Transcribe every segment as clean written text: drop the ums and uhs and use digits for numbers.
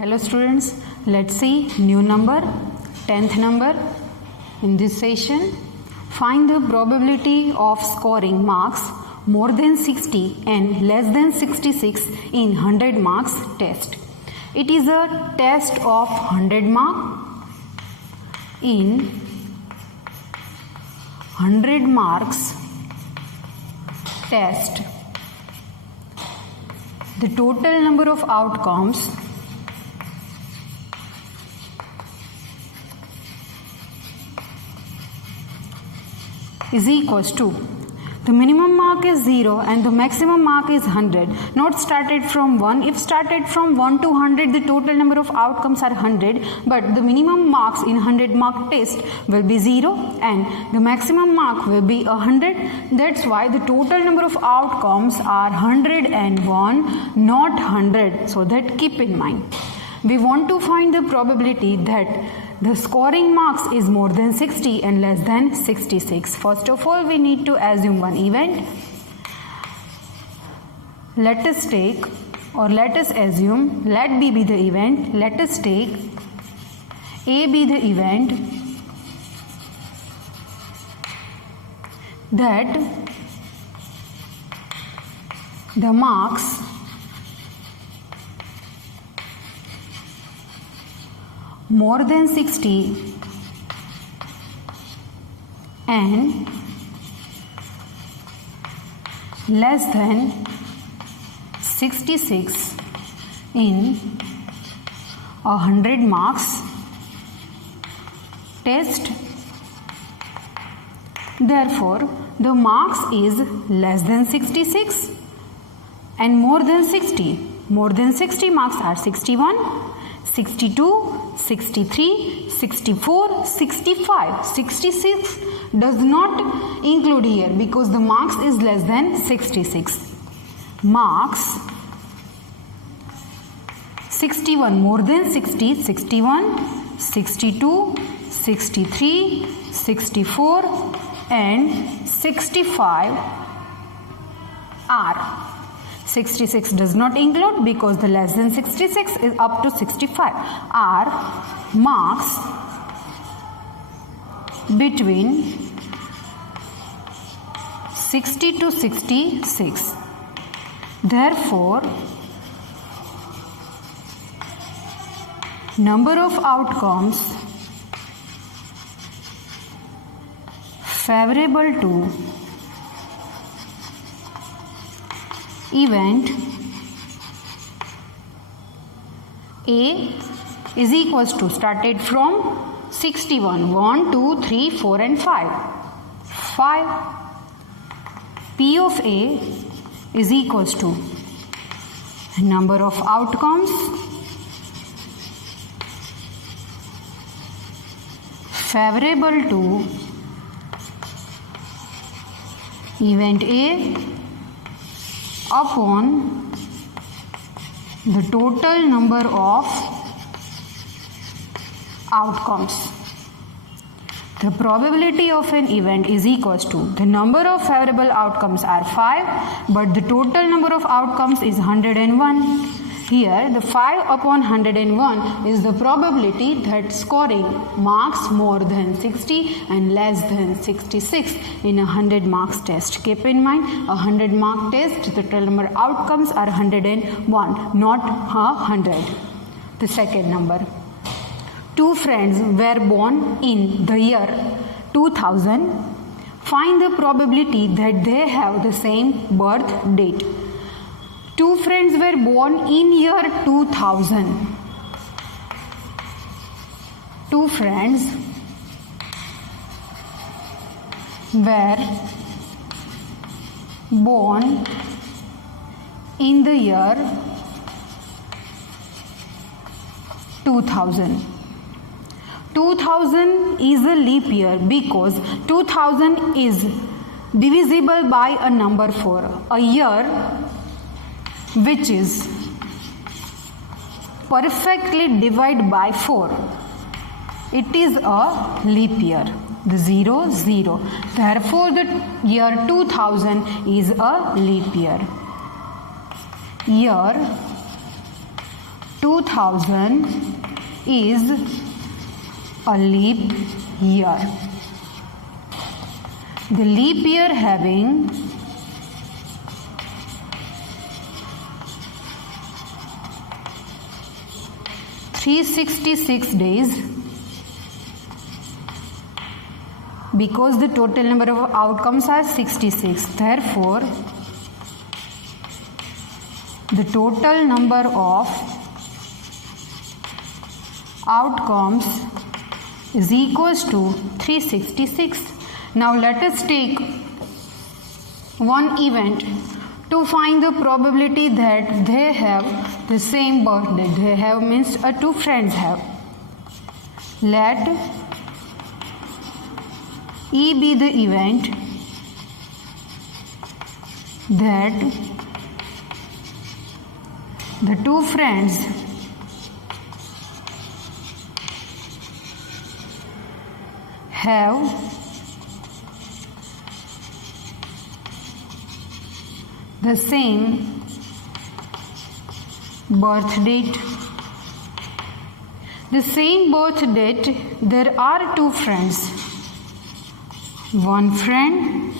Hello students, let's see new number, 10th number. In this session, find the probability of scoring marks more than 60 and less than 66 in 100 marks test. It is a test of 100 mark. In 100 marks test, the total number of outcomes is equals to the minimum mark is 0 and the maximum mark is 100. Not started from 1. If started from 1 to 100, the total number of outcomes are 100, but the minimum marks in 100 mark test will be 0 and the maximum mark will be 100. That's why the total number of outcomes are 101, not 100. So that keep in mind. We want to find the probability that the scoring marks is more than 60 and less than 66. First of all, we need to assume one event. Let us take or let us assume, let B be the event. Let us take A be the event that the marks more than 60 and less than 66 in 100 marks test. Therefore, the marks is less than 66 and more than 60. More than 60 marks are 61, 62, 63, 64, 65. 66 does not include here because the marks is less than 66. Marks 61 more than 60, 61, 62, 63, 64 and 65 are. 66 does not include because the less than 66 is up to 65 are marks between 60 to 66. Therefore, number of outcomes favorable to event A is equals to started from 61, 1, 2, 3, 4 and 5. 5. P of A is equals to number of outcomes favorable to event A upon the total number of outcomes. The probability of an event is equals to the number of favorable outcomes are 5 but the total number of outcomes is 101. Here the 5 upon 101 is the probability that scoring marks more than 60 and less than 66 in a 100 marks test. Keep in mind, a 100 mark test, the total number of outcomes are 101, not 100. The second number. Two friends were born in the year 2000. Find the probability that they have the same birth date. Two friends were born in year 2000. Two friends were born in the year 2000. 2000 is a leap year because 2000 is divisible by a number 4. A year which is perfectly divided by 4. It is a leap year. The 0, 0. Therefore, the year 2000 is a leap year. Year 2000 is a leap year. The leap year having 366 days, because the total number of outcomes are 66. Therefore, the total number of outcomes is equals to 366. Now let us take one event to find the probability that they have the same birthday. They have means two friends have. Let E be the event that the two friends have the same birth date. The same birth date, there are two friends. One friend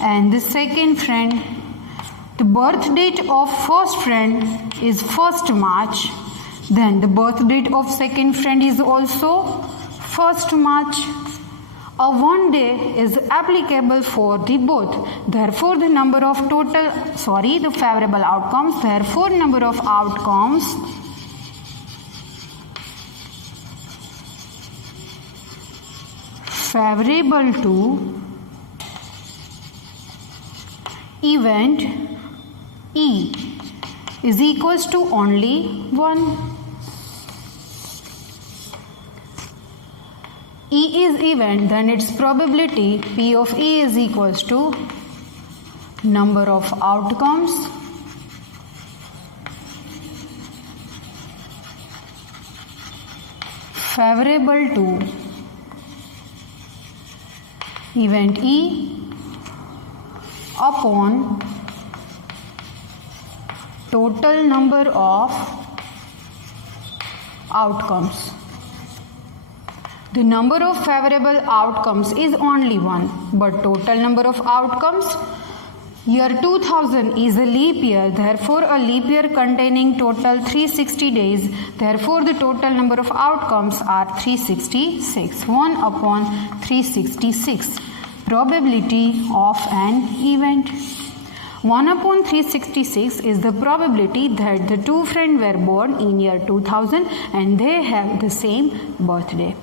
and the second friend. The birth date of first friend is 1st March. Then the birth date of second friend is also 1st March. A one day is applicable for the both. Therefore, the favorable outcomes. Therefore, number of outcomes favorable to event E is equals to only 1. E is event, then its probability P of E is equals to number of outcomes favorable to event E upon total number of outcomes. The number of favorable outcomes is only 1, but total number of outcomes, year 2000 is a leap year, therefore a leap year containing total 360 days, therefore the total number of outcomes are 366, 1 upon 366. Probability of an event. 1 upon 366 is the probability that the two friends were born in year 2000 and they have the same birthday.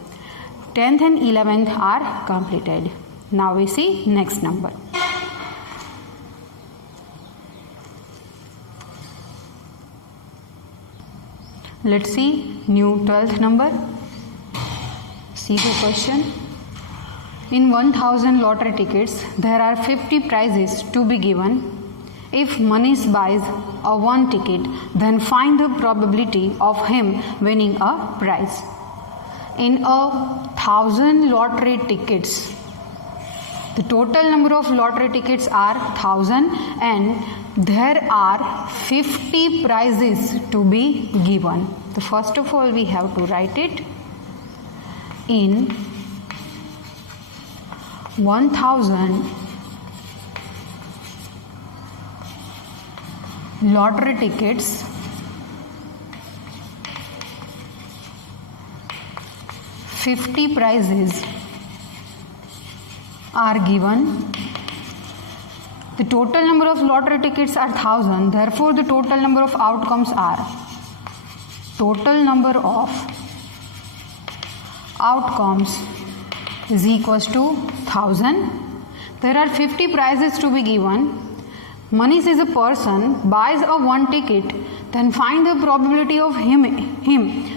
10th and 11th are completed. Now we see next number. Let's see new 12th number. See the question. In 1000 lottery tickets, there are 50 prizes to be given. If Manish buys a one ticket, then find the probability of him winning a prize. In 1000 lottery tickets, the total number of lottery tickets are 1000 and there are 50 prizes to be given. So first of all we have to write it. In 1000 lottery tickets, 50 prizes are given. The total number of lottery tickets are 1000, therefore the total number of outcomes are total number of outcomes is equals to 1000. There are 50 prizes to be given. Manish is a person, buys a one ticket, then find the probability of him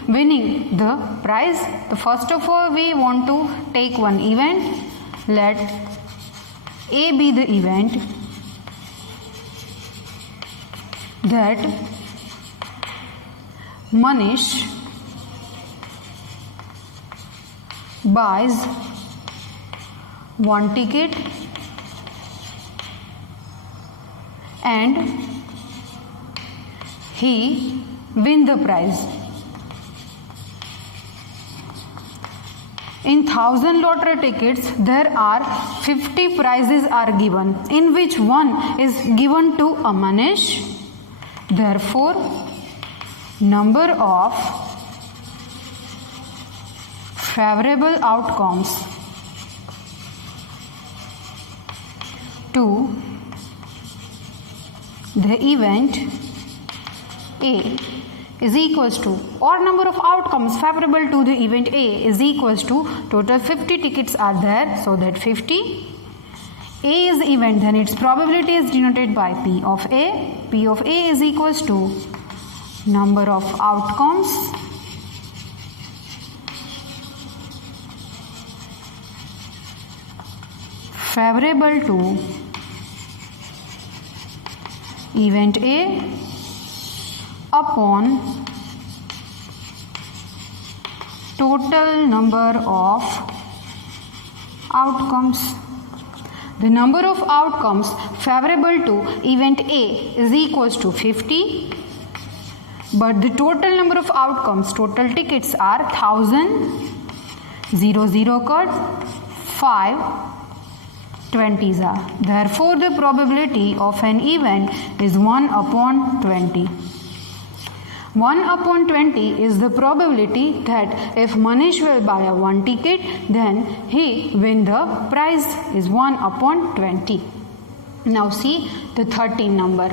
winning the prize. So first of all we want to take one event. Let A be the event that Manish buys one ticket and he win the prize. In 1000 lottery tickets, there are 50 prizes are given, in which one is given to a Manish. Therefore, number of favorable outcomes to the event A is equals to, or number of outcomes favorable to the event A is equals to, total 50 tickets are there, so that 50. A is the event, then its probability is denoted by P of A. P of A is equals to number of outcomes favorable to event A upon total number of outcomes. The number of outcomes favorable to event A is equals to 50, but the total number of outcomes, total tickets are 1000, 00 cut, 5 20s are. Therefore, the probability of an event is 1 upon 20. 1 upon 20 is the probability that if Manish will buy a 1 ticket, then he win the prize is 1 upon 20. Now see the 13th number.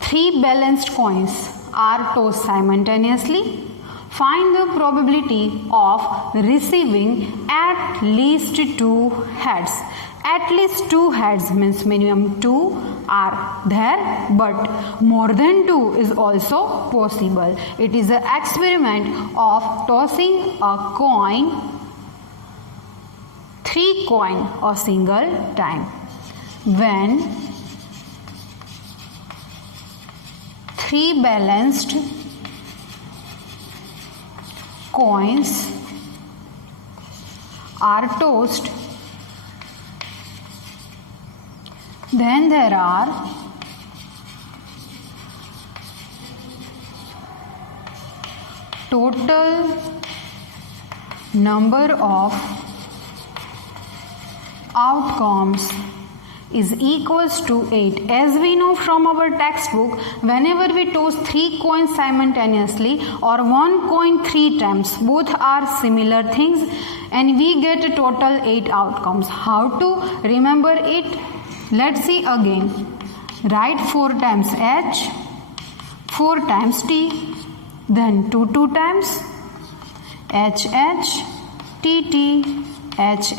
3 balanced coins are tossed simultaneously. Find the probability of receiving at least 2 heads. At least 2 heads means minimum 2 are there, but more than 2 is also possible. It is an experiment of tossing a coin, 3 coins a single time. When 3 balanced coins are tossed, then there are total number of outcomes is equals to 8. As we know from our textbook, whenever we toss 3 coins simultaneously or 1 coin 3 times, both are similar things, and we get a total 8 outcomes. How to remember it? Let's see again. Write 4 times H, 4 times T, then 2 times H, T, T, H,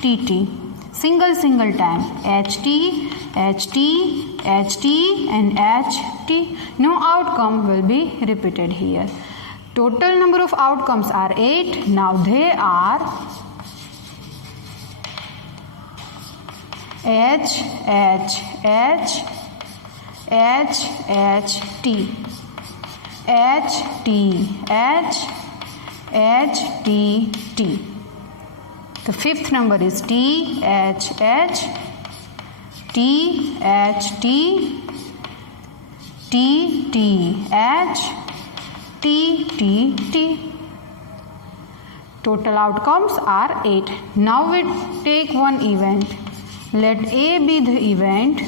T, T. Single time. H, T, H, T, H, T and H, T. No outcome will be repeated here. Total number of outcomes are 8. Now they are H, H, H, H, H, T, H, T, H, H, T, T. The 5th number is T, H, H, T, H, T, T, T, H, T, T, T. Total outcomes are 8. Now we take one event. Let A be the event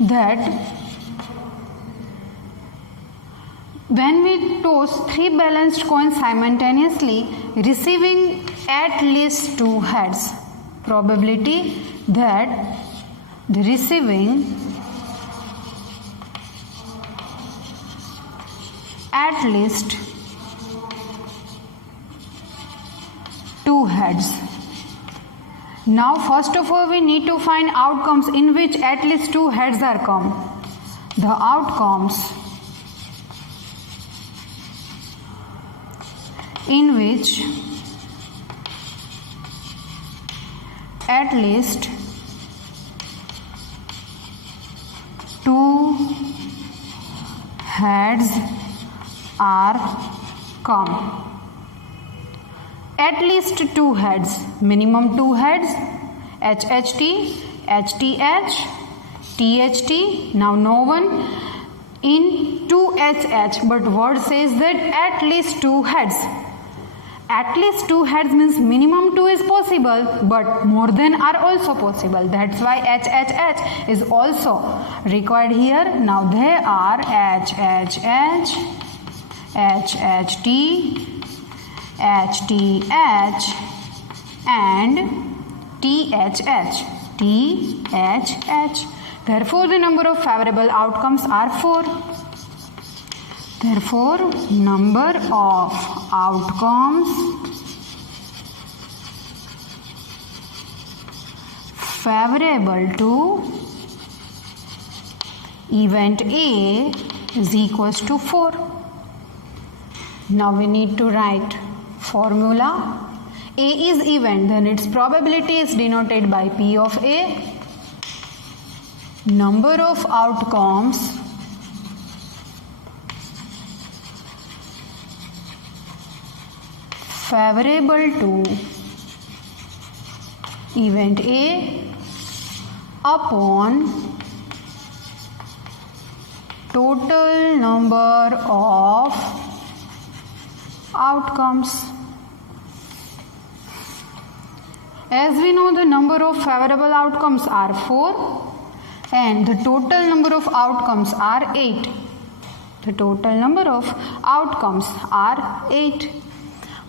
that when we toss 3 balanced coins simultaneously, receiving at least 2 heads, probability that the receiving at least 2 heads. Now first of all we need to find outcomes in which at least 2 heads are come. The outcomes in which at least 2 heads are come. At least 2 heads, minimum 2 heads, HHT, HTH, THT. Now no one in 2HH, but word says that at least 2 heads. At least 2 heads means minimum 2 is possible, but more than are also possible. That's why HHH is also required here. Now they are HHH, HHT, HTH and THH. THH. Therefore, the number of favorable outcomes are 4. Therefore, number of outcomes favorable to event A is equals to 4. Now we need to write formula. A is event, then its probability is denoted by P of A. Number of outcomes favorable to event A upon total number of outcomes. As we know, the number of favorable outcomes are 4 and the total number of outcomes are 8. The total number of outcomes are 8.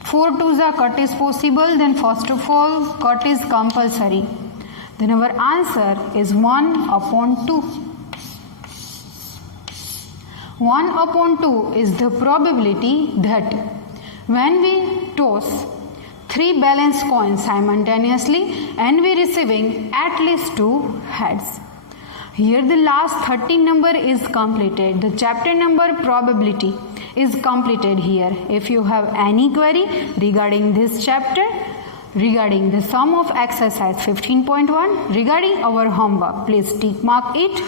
4 twos are cut is possible, then first of all cut is compulsory. Then our answer is 1 upon 2. 1 upon 2 is the probability that when we toss 3 balanced coins simultaneously and we receiving at least 2 heads. Here the last 13 number is completed. The chapter number probability is completed here. If you have any query regarding this chapter, regarding the sum of exercise 15.1, regarding our homework, please tick mark it.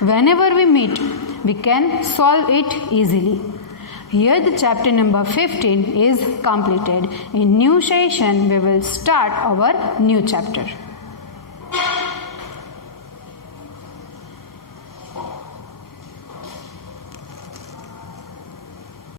Whenever we meet, we can solve it easily. Here the chapter number 15 is completed. In new session, we will start our new chapter.